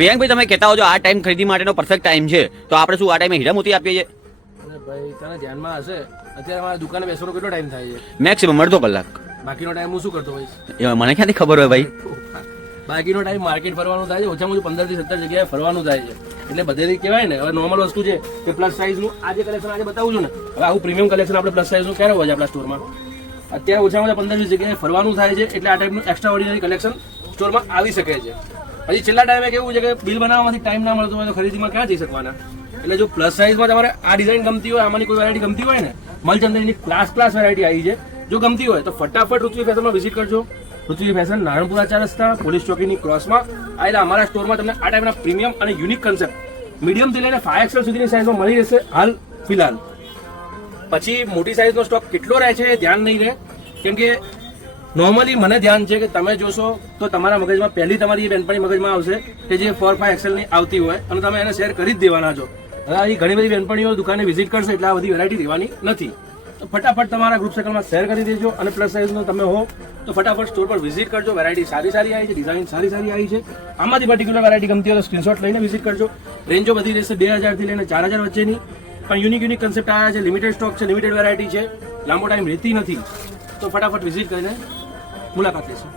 પ્રિયાંકભાઈ તમે કહેતા હો છો આ ટાઈમ ખરીદી માટેનો પરફેક્ટ ટાઈમ છે, તો આપણે શું આ ટાઈમે હીરા મોતી આપીએ છીએ? ભાઈ તને ધ્યાનમાં હશે અત્યારે મારા દુકાને બેસવાનો કેટલો ટાઈમ થાય છે? મેક્સિમમ અડધો કલાક. બાકીનો ટાઈમ હું શું કરતો હોઈશ? એ મને ક્યાંથી ખબર હોય ભાઈ? બાકીનો ટાઈમ માર્કેટ ફરવાનું થાય છે, ઓછામાં ઓછું 15 થી 17 જગ્યાએ ફરવાનું થાય છે. એટલે બધેથી કહેવાય ને, હવે નોર્મલ વસ્તુ છે કે પ્લસ સાઇઝનું આજે કલેક્શન આજે બતાવું છું ને, હવે આવું પ્રીમિયમ કલેક્શન આપણે પ્લસ સાઇઝનું ક્યારે હોય છે આપણા સ્ટોરમાં? અત્યારે ઓછામાં ઓછા 15-20 જગ્યાએ ફરવાનું થાય છે, એટલે આ ટાઈપનું એક્સ્ટ્રા ઓર્ડિનરી કલેક્શન સ્ટોરમાં આવી શકે છે. પછી છેલ્લા ટાઈમે કેવું છે કે બિલ બનાવવામાંથી ટાઈમ ના મળતો હોય તો ખરીદીમાં ક્યાં જઈ શકવાના? એટલે જો પ્લસ સાઇઝમાં તમારે આ ડિઝાઇન ગમતી હોય, આમાંની કોઈ વેરાયટી ગમતી હોય ને, મલચંદ્રની ક્લાસ વેરાયટી આવી છે, જો ગમતી હોય તો ફટાફટ ઋત્વી ફેશનમાં વિઝિટ કરજો. ઋત્વી ફેશન નારણપુરા 4 રસ્તા પોલીસ ચોકીની ક્રોસમાં આવેલા અમારા સ્ટોરમાં તમને આ ટાઈપના પ્રીમિયમ અને યુનિક કન્સેપ્ટ મીડિયમથી લઈને 5XL સુધીની સાઇઝમાં મળી રહેશે હાલ ફિલહાલ. પછી મોટી સાઇઝનો સ્ટોક કેટલો રહે છે એ ધ્યાન નહીં રહે, કેમ કે નોર્મલી મને ધ્યાન છે કે તમે જોશો તો તમારા મગજમાં પહેલી તમારી એ બેનપણી મગજમાં આવશે કે જે 4-5XL ની આવતી હોય અને તમે એને શેર કરી જ દેવાના છો. હવે ઘણી બધી બેનપણીઓ દુકાને વિઝિટ કરશે એટલે આ બધી વેરાયટી રહેવાની નથી. તો ફટાફટ તમારા ગ્રુપ સર્કલમાં શેર કરી દેજો અને પ્લસ સાઇઝનો તમે હો તો ફટાફટ સ્ટોર પર વિઝિટ કરજો. વેરાયટી સારી આવી છે, ડિઝાઇન સારી આવી છે. આમાંથી પર્ટિક્યુલર વેરાયટી ગમતી હોય તો સ્ક્રીનશોટ લઈને વિઝિટ કરજો. રેન્જો બધી રહેશે 2000 થી લઈને 4000 વચ્ચેની, પણ યુનિક કન્સેપ્ટ આવ્યા છે, લિમિટેડ સ્ટોક છે, લિમિટેડ વેરાયટી છે, લાંબો ટાઈમ રહેતી નથી. તો ફટાફટ વિઝિટ કરીને મુલાકાત લેશો.